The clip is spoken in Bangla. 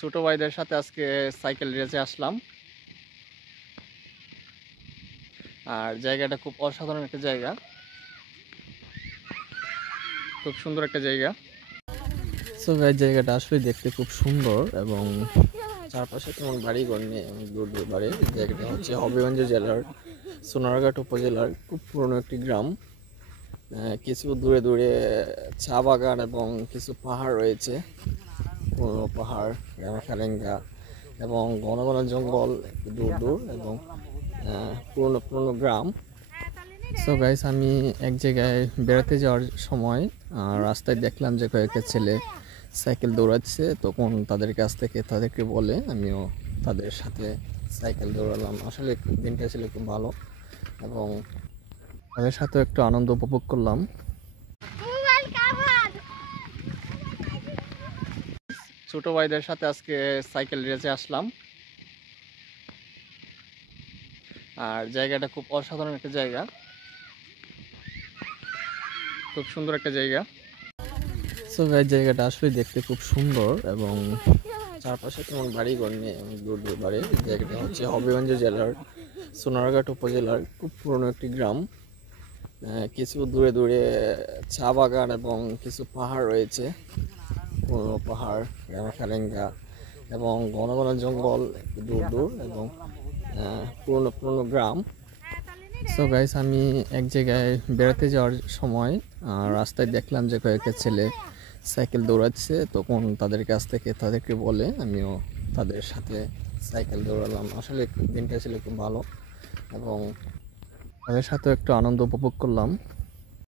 ছোট ভাইদের সাথে আজকে সাইকেল রেসে আসলাম। আর জায়গাটা খুব অসাধারণ একটা জায়গা, খুব সুন্দর একটা জায়গা। সো গাইস, জায়গাটা আসলে দেখতে খুব সুন্দর এবং চারপাশে তেমন বাড়িঘর নেই, অনেক দূর দূর বাড়ি। জায়গাটা হচ্ছে হবিগঞ্জ জেলার সোনারঘাট উপজেলার খুব পুরনো একটি গ্রাম। কিছু দূরে দূরে চা বাগান এবং কিছু পাহাড় রয়েছে, পুরনো পাহাড়, রেঙ্গা এবং ঘন ঘন জঙ্গল একটু দূর দূর এবং পুরনো পুরনো গ্রাম। সো গাইস, আমি এক জায়গায় বেড়াতে যাওয়ার সময় রাস্তায় দেখলাম যে কয়েকটা ছেলে সাইকেল দৌড়াচ্ছে। তখন তাদের কাছ থেকে তাদেরকে বলে আমিও তাদের সাথে সাইকেল দৌড়ালাম। আসলে দিনটা ছিল খুব ভালো এবং তাদের সাথেও একটু আনন্দ উপভোগ করলাম। ছোট ভাইদের সাথে আজকে সাইকেল রেসে আসলাম। আর জায়গাটা খুব অসাধারণ একটা জায়গা, খুব সুন্দর একটা জায়গা। সো গাইস, জায়গাটা আসলে দেখতে খুব সুন্দর এবং চারপাশে তেমন বাড়িঘর নেই, অনেক দূর দূর বাড়ি। জায়গাটা হচ্ছে হবিগঞ্জ জেলার সোনারঘাট উপজেলার খুব পুরনো একটি গ্রাম। কিছু দূরে দূরে চা বাগান এবং কিছু পাহাড় রয়েছে, পুরনো পাহাড়, রেঙ্গা এবং ঘন ঘন জঙ্গল একটু দূর দূর এবং পুরনো পুরনো গ্রাম। সো গাইস, আমি এক জায়গায় বেড়াতে যাওয়ার সময় রাস্তায় দেখলাম যে কয়েকটা ছেলে সাইকেল দৌড়াচ্ছে। তখন তাদের কাছ থেকে তাদেরকে বলে আমিও তাদের সাথে সাইকেল দৌড়ালাম। আসলে দিনটা ছিল খুব ভালো এবং তাদের সাথেও একটু আনন্দ উপভোগ করলাম।